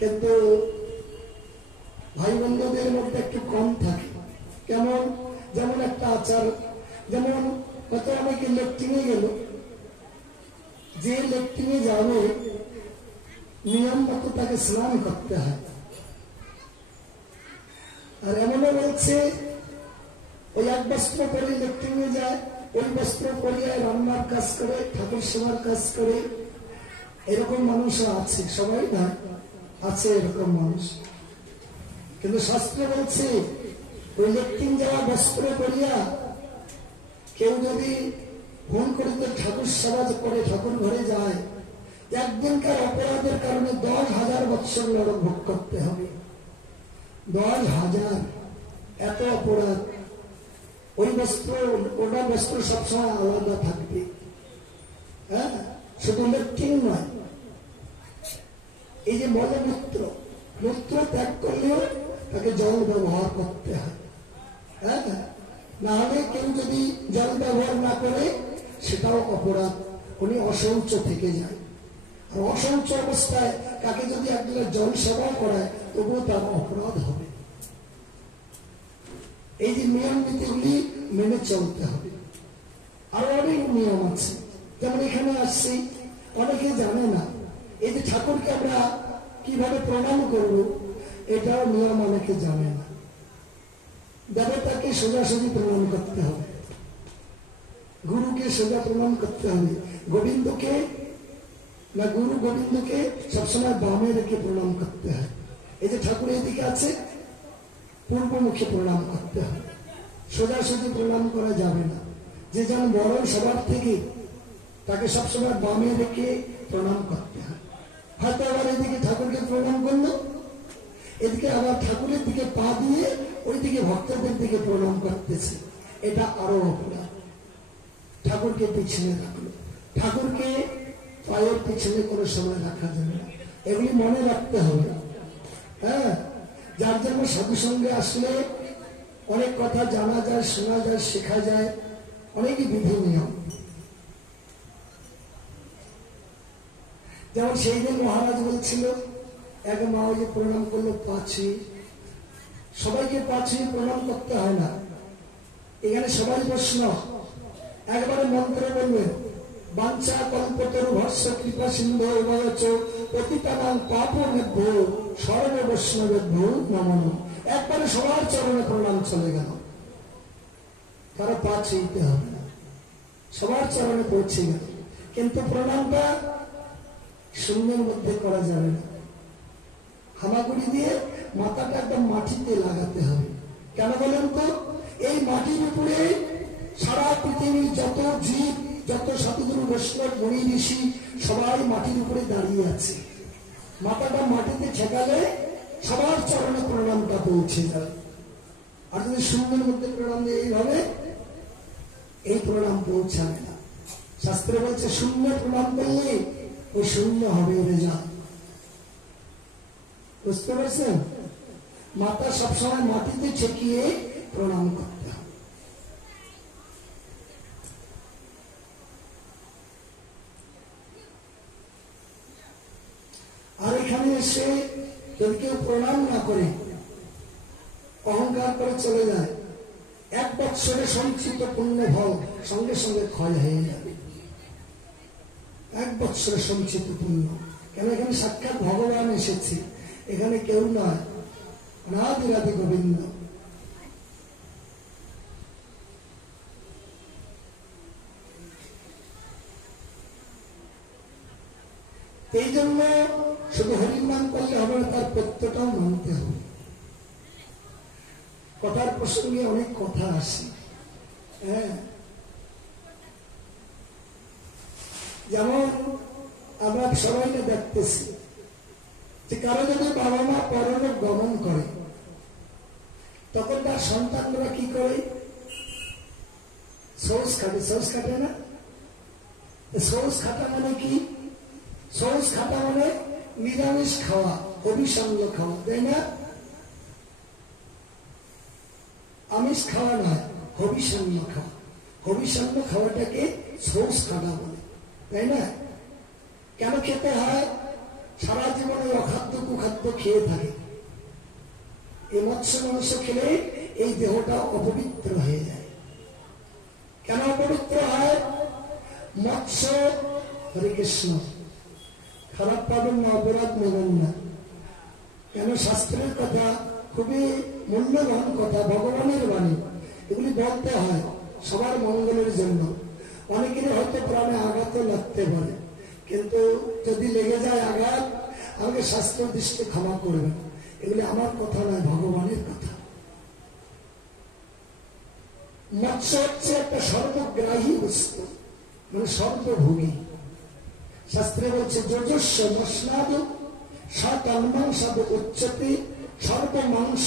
কিন্তু ভাই বন্ধুদের মধ্যে একটু কম থাকে। কেমন? যেমন একটা আচার, যেমন হয়তো অনেকে লেট্রিনে গেল, যে লেট্রিনে যাবে নিয়ম মতো তাকে স্নান করতে হয়। আর এমনও বলছে ওই এক বস্ত্র পরে লেট্রিনে যায়, ওই বস্ত্র পরিয়ে রান্নার কাজ করে, ঠাকুর সেবার কাজ করে। এরকম মানুষও আছে, সবাই না, আছে এরকম মানুষ। কিন্তু শাস্ত্র বলছে ওই লেট্রিন যাওয়া বস্ত্র পরিয়া কেউ যদি ফোন করিতে ঠাকুর সেবা করে ঠাকুর ঘরে যায়, একদিনকার অপরাধের কারণে 10,000 বৎসর নরক ভোগ করতে হবে। 10,000 এত অপরাধ। ওই বস্ত্র, ওটা বস্ত্র সবসময় আলাদা থাকবে। হ্যাঁ, শুধু লেট্রিন নয়, এই যে মলমূত্র, মূত্র ত্যাগ করলেও তাকে জল ব্যবহার করতে হয়। হ্যাঁ, না হলে কেউ যদি জল ব্যবহার না করে সেটাও অপরাধ, উনি অশৌচ থেকে যায়। আর অশৌচ অবস্থায় কাকে যদি এক গ্লাস জল সেবা করায় তবুও তার অপরাধ হবে। এই যে নিয়ম নীতিগুলি মেনে চলতে হবে। আরো অনেক নিয়ম আছে, যেমন এখানে আসছি অনেকে জানে না, এই যে ঠাকুরকে আমরা কিভাবে প্রণাম করব এটাও নিয়ম অনেকে জানে না। দেবতাকে সোজাসুজি প্রণাম করতে হবে, গুরুকে সোজা প্রণাম করতে হবে, গোবিন্দকে না গুরু গোবিন্দকে সবসময় বামে রেখে প্রণাম করতে হয়। এই যে ঠাকুর এদিকে আছে, পূর্বমুখে প্রণাম করতে হবে, সোজাসুজি প্রণাম করা যাবে না। যে যেন বড় সবার থেকে তাকে সবসময় বামে রেখে প্রণাম করতে হয়। হয়তো আবার এদিকে ঠাকুরকে প্রণাম করলো, এদিকে আবার ঠাকুরের দিকে পা দিয়ে ওইদিকে ভক্তদের দিকে প্রণাম করতেছে, এটা আরো অপরাধ। ঠাকুরকে পিছনে রাখলো, ঠাকুরকে পায়ের পিছনে কোনো সময় রাখা যাবে না, এগুলি মনে রাখতে হবে। হ্যাঁ, যার জন্য সাধু সঙ্গে আসলে অনেক কথা জানা যায়, শোনা যায়, শেখা যায়, অনেকই বিধি নিয়ম। যেমন সেই দিন মহারাজ বলছিল এক মা ওই যে প্রণাম করলো পাছি, সবাইকে পাছি প্রণাম করতে হয় না, এখানে সবাই প্রশ্ন একবারে মন্ত্রে বলবেন, বাঞ্ছা কল্পতরু ভস্য কৃপা সিন্ধু এবচ পতিতানাং পাপনেভ্যো শরণে বৈষ্ণবেভ্যো নমঃ। একবারে সবার চরণে প্রণাম চলে গেল, কারো পা ছুঁইতে হবে না, সবার চরণে পৌঁছে গেল। কিন্তু প্রণামটা শূন্যের মধ্যে করা যাবে না, হামাগুড়ি দিয়ে মাথাটা একদম মাটিতে লাগাতে হবে। কেন বলেন তো? এই মাটির উপরে সারা পৃথিবীর যত জীব, যত সাধুগুরু বৈষ্ণব মুনি ঋষি সবাই মাটির উপরে দাঁড়িয়ে আছে, মাথাটা মাটিতে ঠেকালে সবার চরণে প্রণামটা পৌঁছে যাবে। আর যদি শূন্যের মধ্যে প্রণাম দিয়ে এইভাবে, এই প্রণাম পৌঁছাবে না। শাস্ত্রে বলছে শূন্য প্রণাম করলে ওই শূন্য হবে রেজাল্ট। বুঝতে পারছেন? মাথা সবসময় মাটিতে ঠেকিয়ে প্রণাম করতে হবে। আর এখানে এসে যদি কেউ প্রণাম না করে, অহংকার করে চলে যায়, 1 বৎসরে সঞ্চিত পুণ্য ফল সঙ্গে সঙ্গে ক্ষয় হয়ে যাবে। 1 বৎসরে সঞ্চিত পুণ্য। কেন? এখানে সাক্ষাৎ ভগবান এসেছে, এখানে কেউ নয়, অনাদিরাদি গোবিন্দ। এই জন্য শুধু হরির নাম করলে হবে না, তার প্রত্যয়টাও মানতে হবে। কথার প্রসঙ্গে অনেক কথা আসে। হ্যাঁ, যেমন আমরা সবাইকে দেখতেছি যে কারো যদি বাবা মা পরলোক গমন করে, তখন তার সন্তানরা কি করে? সৌস খাটে। সৌস খাটে না? সৌস খাটা মানে কি? সৌস খাটা মানে নিরামিষ খাওয়া, অভিসঙ্গ খাওয়া, তাই না? আমিষ খাওয়া নয়, হবিষণ্য খাওয়া। হবিষণ্য খাওয়াটাকে সৌস খাওয়া বলে, তাই না? কেন খেতে হয়? সারা জীবনে অখাদ্য যেটুকু খাদ্য খেয়ে থাকে, এই মৎস্য মাংস খেলে এই দেহটা অপবিত্র হয়ে যায়। কেন অপবিত্র হয়? মৎস্য, হরে কৃষ্ণ, খারাপ পাবেন না, অপরাধ নেবেন না। কেন? শাস্ত্রের কথা, খুবই মূল্যবান কথা, ভগবানের বাণী, এগুলি বলতে হয় সবার মঙ্গলের জন্য। অনেকেরই হয়তো প্রাণে আঘাত লাগতে পারে, কিন্তু যদি লেগে যায় আঘাত, আমাকে শাস্ত্র দৃষ্টি ক্ষমা করবেন। এগুলি আমার কথা নয়, ভগবানের কথা। মৎস্য হচ্ছে একটা সর্বগ্রাহী বস্তু, মানে সর্বভোগী। শাস্ত্রে বলছে যজস্ব মস্নাদ সতন্মাংসাদ উচ্চতে সর্বমাংস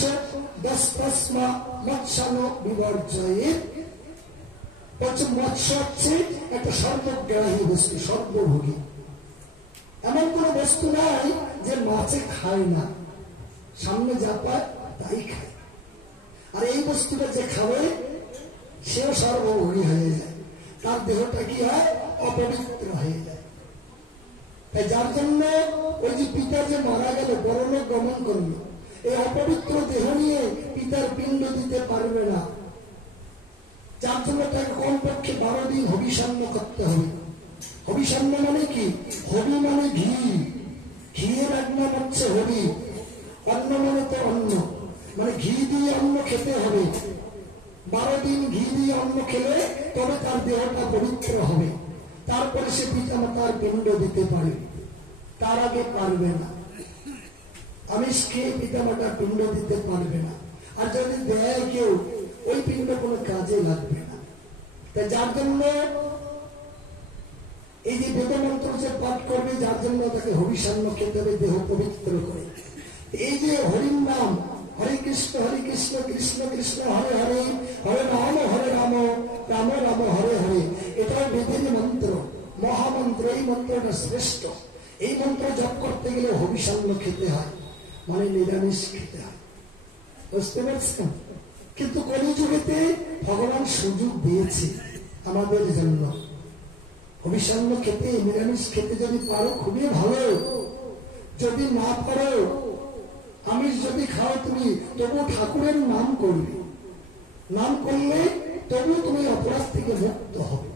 দস্তস্মা মৎস্যান বিবর্জয়ে। বলছে মৎস্য হচ্ছে একটা সর্বগ্রাহী বস্তু, সর্বভোগী। এমন কোন বস্তু নাই যে মাছে খায় না, সামনে যা পায় তাই খায়। আর এই বস্তুটা যে খাবে সেও সর্বভোগী হয়ে যায়, তার দেহটা কি হয়? অপবিত্র হয়ে যায়। তাই যার জন্য ওই যে পিতা যে মারা গেল, পরলোক গমন করলো, এই অপবিত্র দেহ নিয়ে পিতার পিণ্ড দিতে পারবে না। যার জন্য তাকে কমপক্ষে 12 দিন হবিষান্ন করতে হবে। হবিষান্ন মানে কি? হবি মানে ঘি, ঘিয়ের এক নাম হচ্ছে হবি। অন্ন মানে তো অন্ন, মানে ঘি দিয়ে অন্ন খেতে হবে। 12 দিন ঘি দিয়ে অন্ন খেলে তবে তার দেহটা পবিত্র হবে। তারপরে সে পিতা মাতার পিণ্ড দিতে পারে, তার আগে পারবে না। আমিষ খেয়ে পিতা মাতার পিণ্ড দিতে পারবে না। আর যদি দেয় কেউ, ওই পিণ্ড কোনো কাজে লাগবে না। তাই যার জন্য এই যে বেদ মন্ত্র যে পাঠ করবে, যার জন্য তাকে হবিষান্ন খেতে হবে, দেহ পবিত্র করে। এই যে হরির নাম, হরে কৃষ্ণ কৃষ্ণ কৃষ্ণ হরে হরে, হরে রাম রাম রাম হরে হরে, এটাও বেদের মন্ত্র, মহামন্ত্র। এই মন্ত্রটা শ্রেষ্ঠ। এই মন্ত্র জপ করতে গেলে হবিষান্ন খেতে হয়, মানে নিরামিষ খেতে হয়। বুঝতে পারছেন? কিন্তু কলিযুগেতে ভগবান সুযোগ দিয়েছে আমাদের জন্য। হবিষান্ন খেতে, নিরামিষ খেতে যদি পারো খুবই ভালো, যদি না পারো, আমিষ যদি খাও তুমি, তবু ঠাকুরের নাম করবে। নাম করলে তবু তুমি অপরাধ থেকে মুক্ত হবে।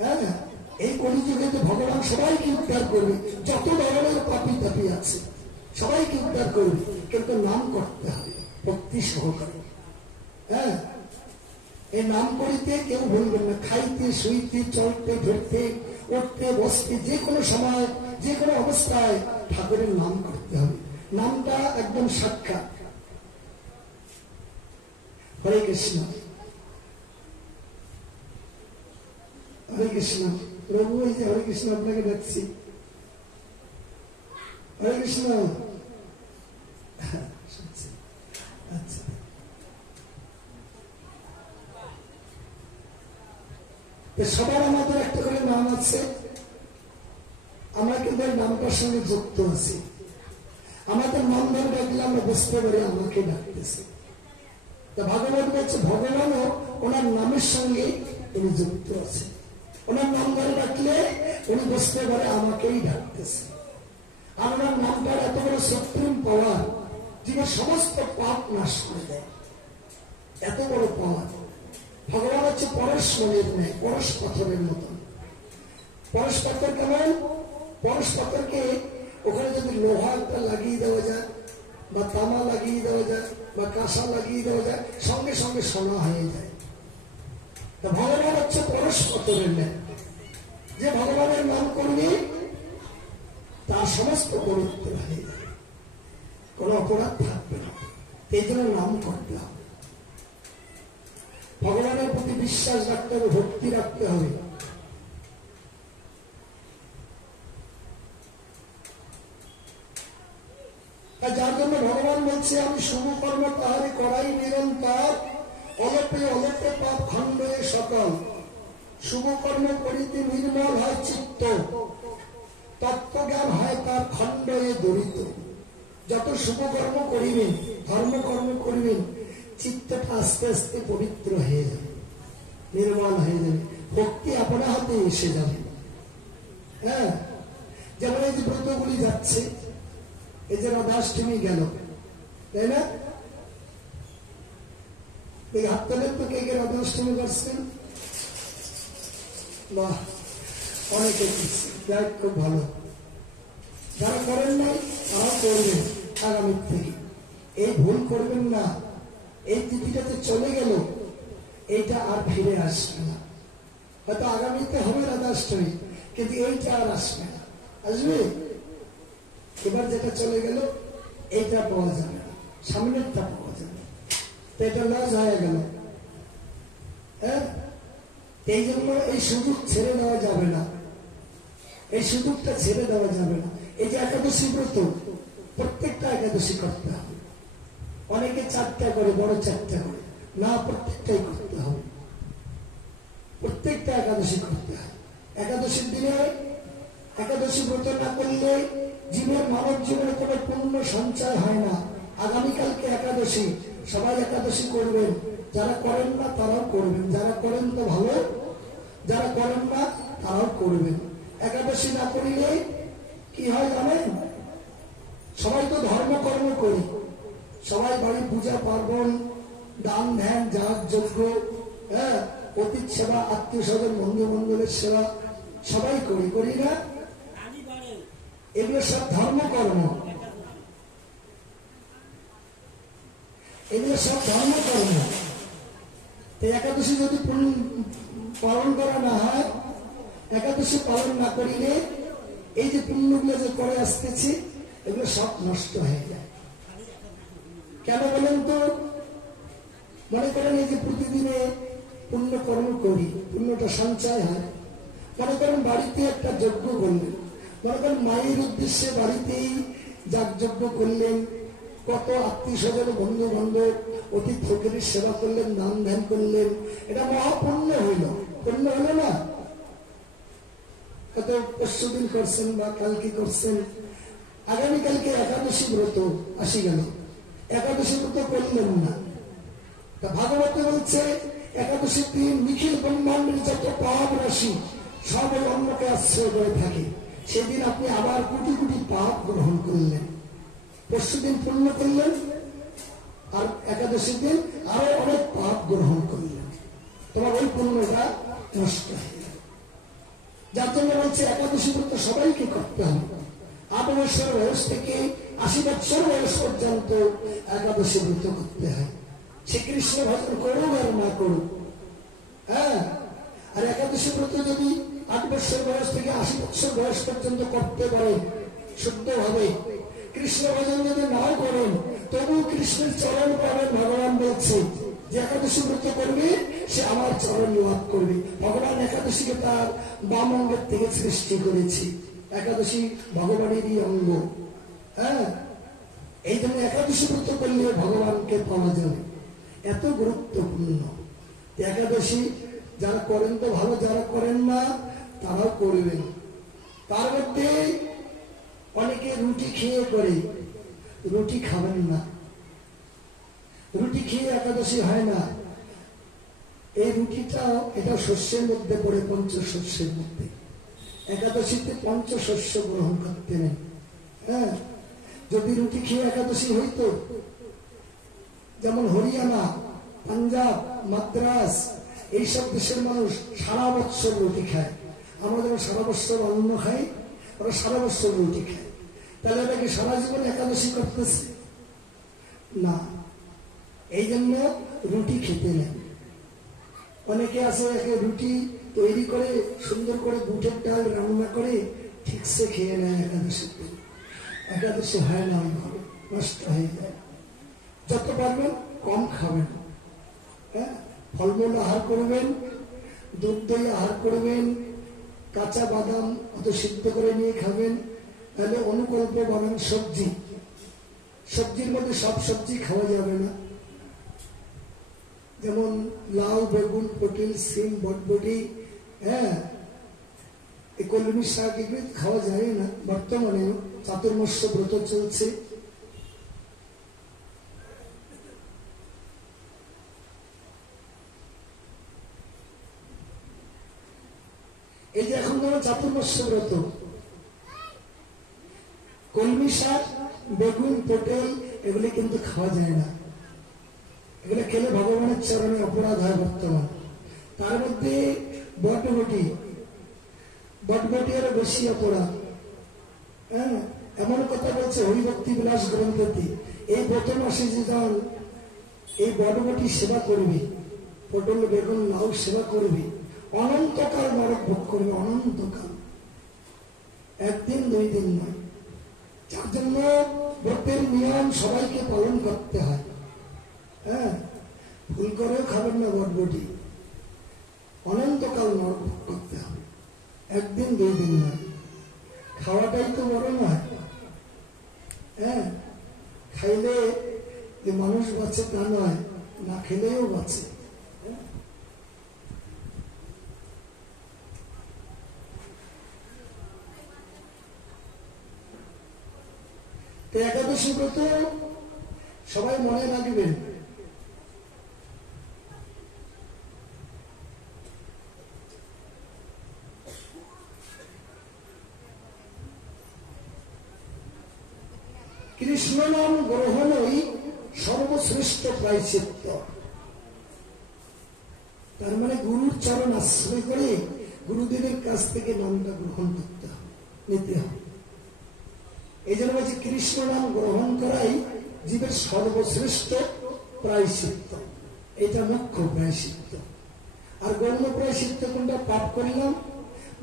হ্যাঁ, এই কলিযুগে তো ভগবান সবাইকে উদ্ধার করবে, যত ধরনের পাপি তাপি আছে সবাইকে উদ্ধার করবে, কিন্তু নাম করতে হবে ভক্তি সহকারে। হ্যাঁ, এই নাম করিতে কেউ ভুলবেন না। খাইতে, শুইতে, চলতে, ফিরতে, উঠতে, বসতে, যে কোনো সময়, যে কোনো অবস্থায় ঠাকুরের নাম করতে হবে। নামটা একদম সাক্ষাৎ। হরে কৃষ্ণ, হরে কৃষ্ণ। প্রভু এই যে হরে কৃষ্ণ আপনাকে ডাকছি, হরে কৃষ্ণ। আচ্ছা, সবার আমাদের একটা করে নাম আছে, আমরা কিন্তু এই নামটার সঙ্গে যুক্ত আছি। আমাদের নাম ধরে ডাকলে আমরা বুঝতে পারি আমাকে ডাকতেছে। তা ভাগবত বলছে ভগবানও ওনার নামের সঙ্গে উনি যুক্ত আছে। ওনার নাম ধরে ডাকলে উনি বুঝতে পারে আমাকেই ডাকতেছে। আর ওনার নামটার এত বড় সুপ্রিম পাওয়ার, যিনি সমস্ত পাপ নাশ করে দেয়, এত বড় পাওয়ার। ভগবান হচ্ছে পরশমণির ন্যায়, পরশ পাথরের মতন। পরশ পাথর কেমন? পরশ পাথরকে ওখানে যদি লোহা একটা লাগিয়ে দেওয়া যায়, বা তামা লাগিয়ে দেওয়া যায়, বা কাঁসা লাগিয়ে দেওয়া যায়, সঙ্গে সঙ্গে সোনা হয়ে যায়। তা ভগবান হচ্ছে পরশ পাথরের ন্যায়। যে ভগবানের নাম করবে তার সমস্ত পবিত্র হয়ে যাবে, কোনো অপরাধ থাকবে না। এই জন্য নাম করতে হবে, ভগবানের প্রতি বিশ্বাস রাখতে হবে, ভক্তি রাখতে হবে। যার জন্য ভগবান বলছে আমি শুভ কর্ম তাহারে করাই নিরন্তর, অলপে অলপে পাপ খণ্ড সকল। শুভ কর্ম করিতে নির্মল হয় চিত্ত, তত্ত্বজ্ঞান হয় তার খণ্ড দরিত। যত শুভ কর্ম করিবেন, ধর্মকর্ম করিবেন, চিত্তটা আস্তে আস্তে পবিত্র হয়ে যাবে, নির্মল হয়ে যাবে, ভক্তি আপনা হাতে এসে যাবে। হ্যাঁ, যেমন এই যে ব্রতগুলি যাচ্ছে, এই যে রাধাষ্টমী গেল, তাই না? এই হাত তালের তো কে কে রাধাষ্টমী করছেন? বাহ, অনেকে যাই, খুব ভালো। যারা করেন নাই তারাও করবেন আগামীর থেকে। এই ভুল করবেন না। এই তিথিটাতে চলে গেল, এইটা আর ফিরে আসবে না। হয়তো আগামীতে হবে রাধাষ্টমী, কিন্তু এইটা আর আসবে না। আসবে? এবার যেটা চলে গেল এইটা পাওয়া যাবে না, সামনেরটা পাওয়া যাবে। তো এটা লস হয়ে গেল। হ্যাঁ, এই জন্য এই সুযোগ ছেড়ে দেওয়া যাবে না, এই সুযোগটা ছেড়ে দেওয়া যাবে না। এই যে একাদশী ব্রত, প্রত্যেকটা একাদশী করতে হবে। অনেকে 4টা করে, বড় 4টা করে, না, প্রত্যেকটাই করতে হবে। প্রত্যেকটা একাদশী করতে হয়। একাদশীর দিনে একাদশী ব্রত না করলে জীবনের, মানব জীবনে কোনো পূর্ণ সঞ্চয় হয় না। আগামীকালকে একাদশী, সবাই একাদশী করবেন। যারা করেন না তারাও করবেন, যারা করেন তো ভালো, যারা করেন না তারাও করবেন। একাদশী না করিলে কি হয় জানেন? সবাই তো ধর্মকর্ম করি, সবাই বাড়ি পূজা পার্বণ, দান ধ্যান, যাগ যজ্ঞ, হ্যাঁ, অতীত সেবা, আত্মীয় স্বজন, বন্ধু বান্ধবের সেবা সবাই করি, করি না? এগুলো সব ধর্মকর্ম, এগুলো সব ধর্মকর্ম। একাদশী যদি পালন করা না হয়, একাদশী পালন না করিলে এই যে পুণ্যগুলো যে করে আসতেছি এগুলো সব নষ্ট হয়ে যায়। কেন বলেন তো? মনে করেন এই যে প্রতিদিনে পুণ্য কর্ম করি, পুণ্যটা সঞ্চয় হয়। মনে করেন বাড়িতে একটা যজ্ঞ করলেন, মনে করেন মায়ের উদ্দেশ্যে বাড়িতেই যাগযজ্ঞ করলেন, কত আত্মীয় স্বজন, বন্ধু বান্ধব, অতীত ফকিরের সেবা করলেন, নাম ধ্যান করলেন, এটা মহাপুণ্য হইল। পুণ্য হলো না? কত পরশুদিন করছেন বা কালকে করছেন, আগামীকালকে একাদশী ব্রত আসি গেল, একাদশী ব্রত করলেন না। তা ভাগবতে বলছে একাদশী দিন নিখিল ব্রহ্মাণ্ডের যত পাপ রাশি সব ওই অন্নকে আশ্রয় করে থাকে। সেদিন আপনি আবার কোটি কোটি পাপ গ্রহণ করলেন। পরশুদিন পুণ্য করলেন, আর একাদশীর দিন আরো অনেক পাপ গ্রহণ করলেন, তোমার ওই পুণ্যটা নষ্ট হয়ে গেল। যার জন্য বলছে একাদশী ব্রত সবাইকে করতে হবে। 8 বছর বয়স থেকে 80 বছর বয়স পর্যন্ত একাদশী ব্রত করতে হয়। সে কৃষ্ণ ভজন করুক আর না করুক। হ্যাঁ, আর একাদশী ব্রত যদি 8 বছর বয়স থেকে 80 বছর বয়স পর্যন্ত করতে পারেন শুদ্ধ ভাবে, কৃষ্ণ ভজন যদি নাও করেন তবু কৃষ্ণের চরণ পাবেন। ভগবান বলছে যে একাদশী ব্রত করবে সে আমার চরণ লাভ করবে। ভগবান একাদশীকে তার বাম অঙ্গের থেকে সৃষ্টি করেছে। একাদশী ভগবানেরই অঙ্গ। হ্যাঁ, এই জন্য একাদশী ব্রত করলে ভগবানকে পাওয়া যাবে, এত গুরুত্বপূর্ণ। একাদশী যারা করেন তো ভালো, যারা করেন না তারাও করবেন। তার মধ্যে অনেকে রুটি খেয়ে করে, রুটি খাবেন না। রুটি খেয়ে একাদশী হয় না। এই রুটিটা এটা শস্যের মধ্যে পড়ে, পঞ্চশস্যের মধ্যে। একাদশীতে পঞ্চশস্য গ্রহণ করতে নেই। হ্যাঁ, যদি রুটি খেয়ে একাদশী হইতো, যেমন হরিয়ানা, পাঞ্জাব, মাদ্রাস এইসব দেশের মানুষ সারা বৎসর রুটি খায়। আমরা যেমন সারা বৎসর অন্ন খাই, ওরা সারা বৎসর রুটি খায়। তাহলে এটা কি সারা জীবন একাদশী করতেছে? না। এই জন্য রুটি খেতে নেই। অনেকে আছে একে রুটি তৈরি করে সুন্দর করে বুটের ডাল রান্না করে ঠিকসে খেয়ে নেয় একাদশীর দিন। একাদশী হয় না, ওইভাবে নষ্ট হয়ে যায়। যত পারবেন কম খাবেন। হ্যাঁ, ফলমূল আহার করবেন, দুধ দই আহার করবেন, কাঁচা বাদাম অত সিদ্ধ করে নিয়ে খাবেন। তাহলে অনুকল্প বানান সবজি। সবজির মধ্যে সব সবজি খাওয়া যাবে না, যেমন লাউ, বেগুন, পটল, সিম, বটবটি, হ্যাঁ, এই কলমি শাক, এগুলো খাওয়া যায় না। বর্তমানে চাতুর্মাস্য ব্রত চলছে। এই যে এখন যেমন চাতুর্মাস্য ব্রত, কলমি শাক বেগুন, পটেল এগুলি কিন্তু খাওয়া যায় না। এগুলো খেলে ভগবানের চরণে অপরাধ হয় বর্তমান। তার মধ্যে বটবটি, বটবটি আরো বেশি অপরাধ। হ্যাঁ, এমন কথা বলছে হরিভক্তি বিলাস গ্রন্থটি, এই ব্রত মাসে যে যান এই বটবটি সেবা করবি, পটল বেগুন লাউ সেবা করবি, অনন্তকাল নরক ভোগ করবে, অনন্তকাল, একদিন দুই দিন নয়। যার জন্য ব্রতের নিয়ম সবাইকে পালন করতে হয়। হ্যাঁ, ভুল করেও খাবেন না বটবটি, অনন্তকাল নরক ভোগ করতে হবে, একদিন দুই দিন নয়। খাওয়াটাই তো বড় নয়। হ্যাঁ, খাইলে যে মানুষ বাঁচে তা নয়, না খেলেও বাঁচে। একাদশী ব্রত সবাই মনে রাখবেন। কৃষ্ণ নাম গ্রহণই সর্বশ্রেষ্ঠ প্রায়শ্চিত্ত। তার মানে গুরুর চরণ আশ্রয় করে গুরুদেবের কাছ থেকে নামটা গ্রহণ করতে হবে, নিতে হবে। এই জন্য বলছি কৃষ্ণ নাম গ্রহণ করাই জীবের সর্বশ্রেষ্ঠ প্রায়শ্চিত্ত, এটা মুখ্য প্রায়শ্চিত্ত। আর গৌণ প্রায়শ্চিত্ত কোনটা? পাপ করলাম,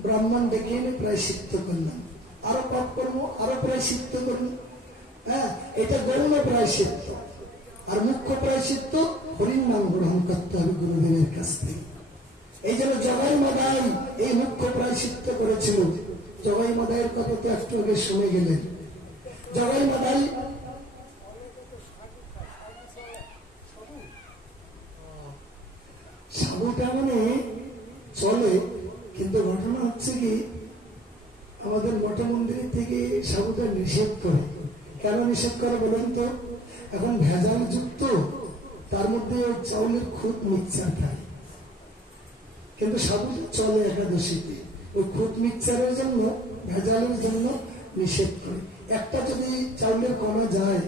ব্রাহ্মণ ডেকে এনে প্রায়শ্চিত্ত করলাম, আরো পাপ করবো, আরো প্রায়শ্চিত্ত করবো। হ্যাঁ, এটা গৌণ প্রায়শ্চিত্ত। আর মুখ্য প্রায়শ্চিত্ত হরির নাম গ্রহণ করতে হবে গুরুদেবের কাছ থেকে। এই জন্য জগাই মাদাই এই মুখ্য প্রায়শ্চিত্ত করেছিল। জগাই মাদাইয়ের কথা তো একটু আগে শুনে গেলেন। জগাই মাদাই সাবুটা মানে চলে, কিন্তু ঘটনা হচ্ছে কি আমাদের মঠ মন্দিরের থেকে সাবুটা নিষেধ করে। কেন নিষেধ করে বলেন তো? এখন ভেজাল যুক্ত, তার মধ্যে চাউলের খুদ মিক্সচার খায়, কিন্তু সাবুটা চলে একাদশীতে। ওই খুদ মিক্সচারের জন্য, ভেজালের জন্য নিষেধ করে। একটা যদি চাউলের কমা যায়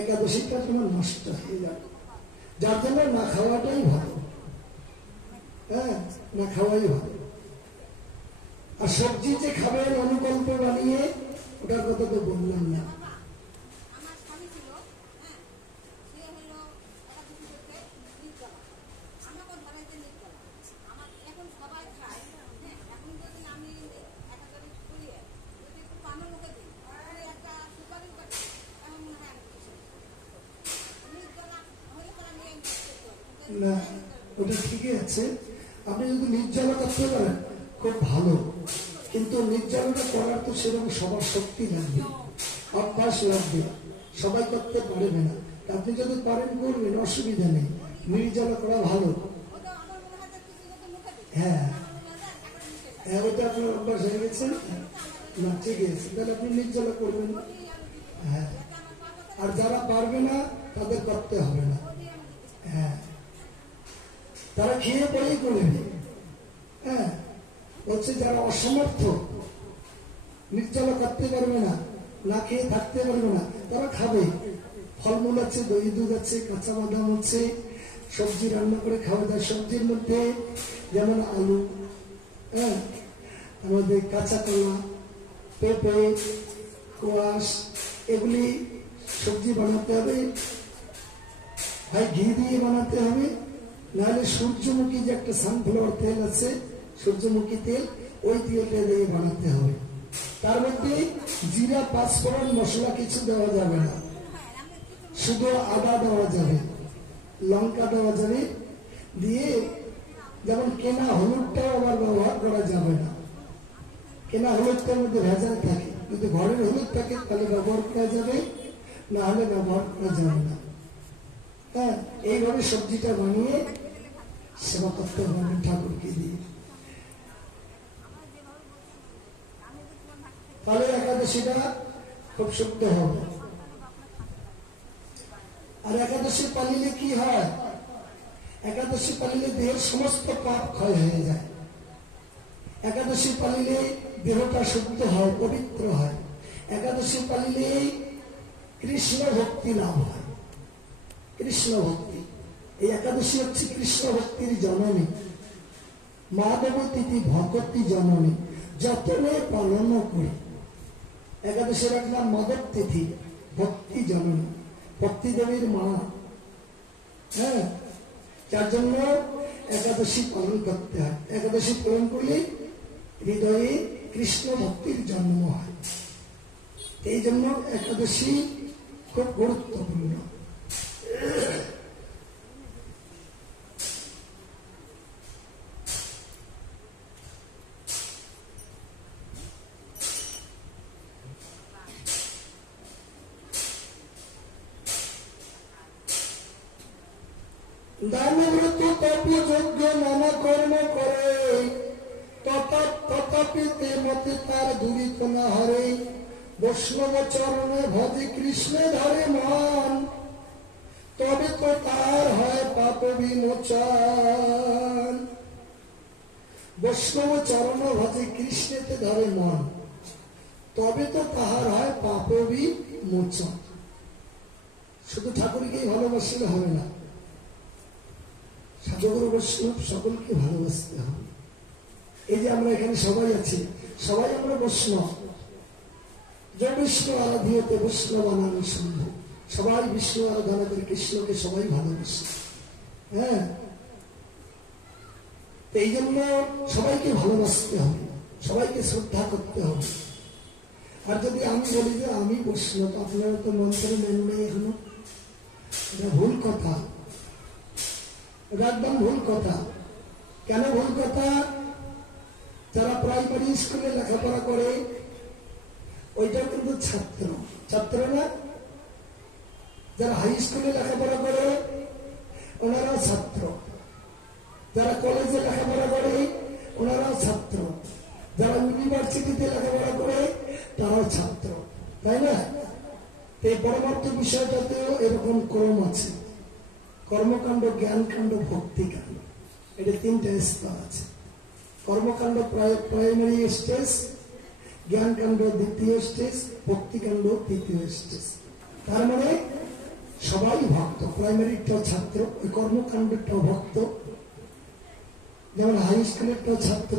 একাদশীটা তোমার নষ্ট হয়ে যাবে। যার জন্য না খাওয়াটাই ভালো। হ্যাঁ, না খাওয়াই ভালো। আর সবজি যে খাবেন অনুকল্প বানিয়ে, ওটার কথা তো বললাম না। না, ওটা ঠিকই আছে। আপনি যদি নির্জলা করতে পারেন খুব ভালো, কিন্তু নির্জলাটা করার তো সেরকম সবার শক্তি লাগবে, অভ্যাস লাগবে, সবাই করতে পারবে না। আপনি যদি পারেন করবেন, অসুবিধা নেই, নির্জলা করা ভালো। হ্যাঁ হ্যাঁ, ওটা আপনার অভ্যাস হয়ে গেছে না, ঠিক আছে, তাহলে আপনি নির্জলা করবেন। হ্যাঁ, আর যারা পারবে না তাদের করতে হবে না। হ্যাঁ, তারা খেয়ে পরেই করবে। হ্যাঁ, বলছে যারা অসমর্থ, নির্জলা করতে পারবে না, না খেয়ে থাকতে পারবে না, তারা খাবে। ফলমূল আছে, দই দুধ আছে, কাঁচা বাদাম আছে, সবজি রান্না করে খাওয়া যায়। সবজির মধ্যে যেমন আলু, হ্যাঁ, আমাদের কাঁচা কলা, পেঁপে, কোয়াশ, এগুলি সবজি বানাতে হবে। হয় ঘি দিয়ে বানাতে হবে, নাহলে সূর্যমুখী যে একটা সানফ্লাওয়ার তেল আছে, সূর্যমুখী তেল, ওই তেলটা দিয়ে বানাতে হবে। তার মধ্যে জিরা, পাঁচফোড়ন, মশলা কিছু দেওয়া যাবে না, শুধু আদা দেওয়া যাবে, লঙ্কা দেওয়া যাবে। দিয়ে যেমন কেনা হলুদটাও আবার ব্যবহার করা যাবে না। কেনা হলুদটার মধ্যে ভেজাল থাকে, যদি ঘরের হলুদ থাকে তাহলে ব্যবহার করা যাবে, না হলে ব্যবহার করা যাবে না। হ্যাঁ, এইভাবে সবজিটা বানিয়ে সেবা করতে হবে ঠাকুরকে দিয়ে। তাহলে একাদশীটা খুব শুদ্ধ হবে। আর একাদশী পালিলে কি হয়? একাদশী পালিলে দেহের সমস্ত পাপ ক্ষয় হয়ে যায়। একাদশী পালিলে দেহটা শুদ্ধ হয়, পবিত্র হয়। একাদশী পালিলে কৃষ্ণ ভক্তি লাভ হয়। কৃষ্ণ ভক্তি, এই একাদশী হচ্ছে কৃষ্ণ ভক্তির জননী, মাধব তিথি ভগবতী জননী, যতনে পালন করি। একাদশী রাখলাম মাধব তিথি, ভক্তি জননী, ভক্তি দেবীর মা। হ্যাঁ, যার জন্য একাদশী পালন করতে হয়। একাদশী পালন করলে হৃদয়ে কৃষ্ণ ভক্তির জন্ম হয়। এই জন্য একাদশী খুব গুরুত্বপূর্ণ। দানব্রত তপযজ্ঞ নানা কর্ম করে, তথাপি তে মতে তার দূরিত না হরে। বৈষ্ণব চরণে ভজে কৃষ্ণে ধরে মন, তবে তো তার হয় পাপ বিমোচন। বৈষ্ণব চরণ ভজে কৃষ্ণেতে ধরে মন, তবে তো তাহার হয় পাপ বিমোচন। শুধু ঠাকুরকেই ভালোবাসলে হবে না, সাধুগুরু বৈষ্ণব সকলকে ভালোবাসতে হবে। এই যে আমরা এখানে সবাই আছি, সবাই আমরা বৈষ্ণব। যে বিষ্ণু আরাধিয়তে বৈষ্ণব আনামি সম্ভব, সবাই বিষ্ণু আরাধনা করে কৃষ্ণকে সবাই ভালোবাসে। হ্যাঁ, এই জন্য সবাইকে ভালোবাসতে হবে, সবাইকে শ্রদ্ধা করতে হবে। আর যদি আমি বলি যে আমি বৈষ্ণব, আপনারা তো মন্ত্র নেন নেই এখনো, এটা ভুল কথা, এটা একদম ভুল কথা। কেন ভুল কথা? যারা প্রাইমারি স্কুলে লেখাপড়া করে ওইটা কিন্তু ছাত্র, ছাত্র না? যারা হাই স্কুলে লেখাপড়া করে ওনারাও ছাত্র, যারা কলেজে লেখাপড়া করে ওনারাও ছাত্র, যারা ইউনিভার্সিটিতে লেখাপড়া করে তারাও ছাত্র, তাই না? এই পরমার্থ বিষয়টাতেও এরকম ক্রম আছে, কর্মকাণ্ড, জ্ঞানকাণ্ড, ভক্তিকাণ্ড, এটা তিনটা স্তর আছে। কর্মকাণ্ড প্রাইমারি স্টেজ, জ্ঞানকাণ্ড দ্বিতীয় স্টেজ, ভক্তিকাণ্ড তৃতীয় স্টেজ। তার মানে সবাই ভক্ত, প্রাইমারিটাও ছাত্র, ওই কর্মকাণ্ডটাও ভক্ত, যেমন হাই স্কুলেরটাও ছাত্র,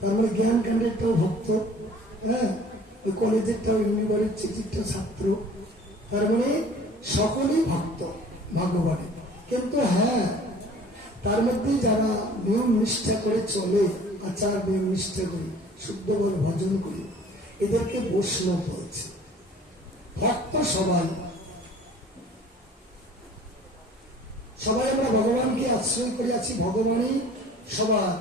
তার মানে জ্ঞানকাণ্ডেরটাও ভক্ত, হ্যাঁ, ওই কলেজেরটাও ইউনিভার্সিটিরটাও ছাত্র, তার মানে সকলেই ভক্ত ভগবানের। কিন্তু হ্যাঁ, তার মধ্যে যারা নিয়ম নিষ্ঠা করে চলে, আচার নিয়ম নিষ্ঠা করি, শুদ্ধ বল ভজন করি, এদেরকে বৈষ্ণব বলছে। ভক্ত সবাই, সবাই আমরা ভগবানকে আশ্রয় করে আছি, ভগবানই সবার